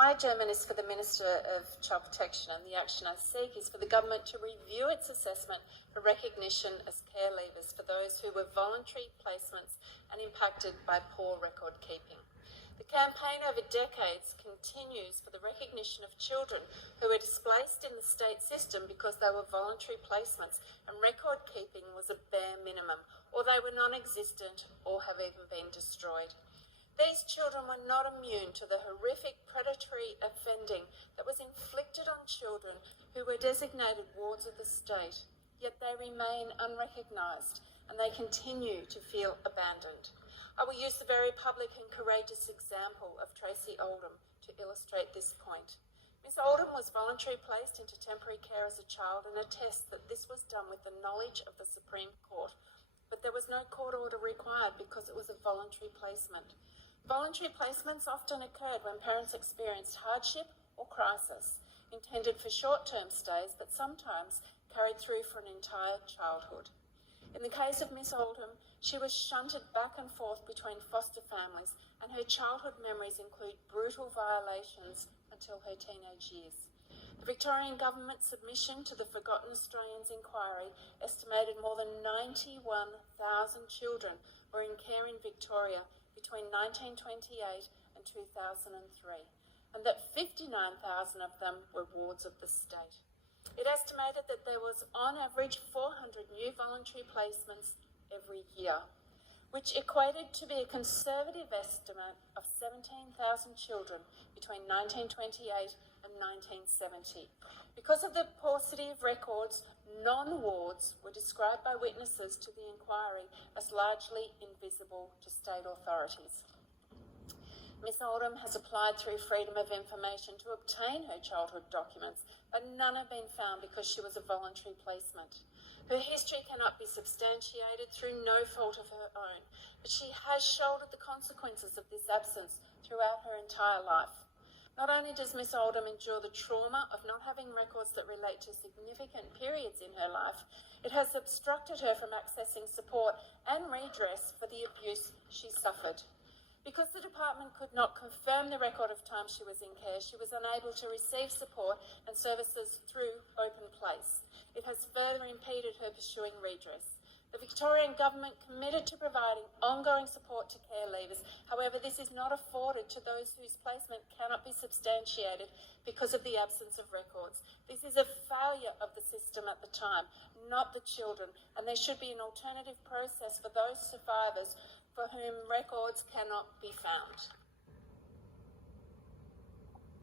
My German is for the Minister of Child Protection, and the action I seek is for the government to review its assessment for recognition as careleavers for those who were voluntary placements and impacted by poor record keeping. The campaign over decades continues for the recognition of children who were displaced in the state system because they were voluntary placements and record keeping was a bare minimum, or they were non-existent or have even been destroyed. These children were not immune to the horrific predatory offending that was inflicted on children who were designated wards of the state, yet they remain unrecognised and they continue to feel abandoned. I will use the very public and courageous example of Tracy Oldham to illustrate this point. Miss Oldham was voluntarily placed into temporary care as a child and attests that this was done with the knowledge of the Supreme Court, but there was no court order required because it was a voluntary placement. Voluntary placements often occurred when parents experienced hardship or crisis, intended for short-term stays, but sometimes carried through for an entire childhood. In the case of Miss Oldham, she was shunted back and forth between foster families, and her childhood memories include brutal violations until her teenage years. The Victorian Government submission to the Forgotten Australians inquiry estimated more than 91,000 children were in care in Victoria between 1928 and 2003, and that 59,000 of them were wards of the state. It estimated that there was on average 400 new voluntary placements every year, which equated to be a conservative estimate of 17,000 children between 1928 and 1970. Because of the paucity of records, non-wards were described by witnesses to the inquiry as largely invisible to state authorities. Miss Oldham has applied through Freedom of Information to obtain her childhood documents, but none have been found because she was a voluntary placement. Her history cannot be substantiated through no fault of her own, but she has shouldered the consequences of this absence throughout her entire life. Not only does Miss Oldham endure the trauma of not having records that relate to significant periods in her life, it has obstructed her from accessing support and redress for the abuse she suffered. Because the department could not confirm the record of time she was in care, she was unable to receive support and services through Open Place. It has further impeded her pursuing redress. The Victorian Government committed to providing ongoing support to careleavers. However, this is not afforded to those whose placement cannot be substantiated because of the absence of records. This is a failure of the system at the time, not the children, and there should be an alternative process for those survivors for whom records cannot be found.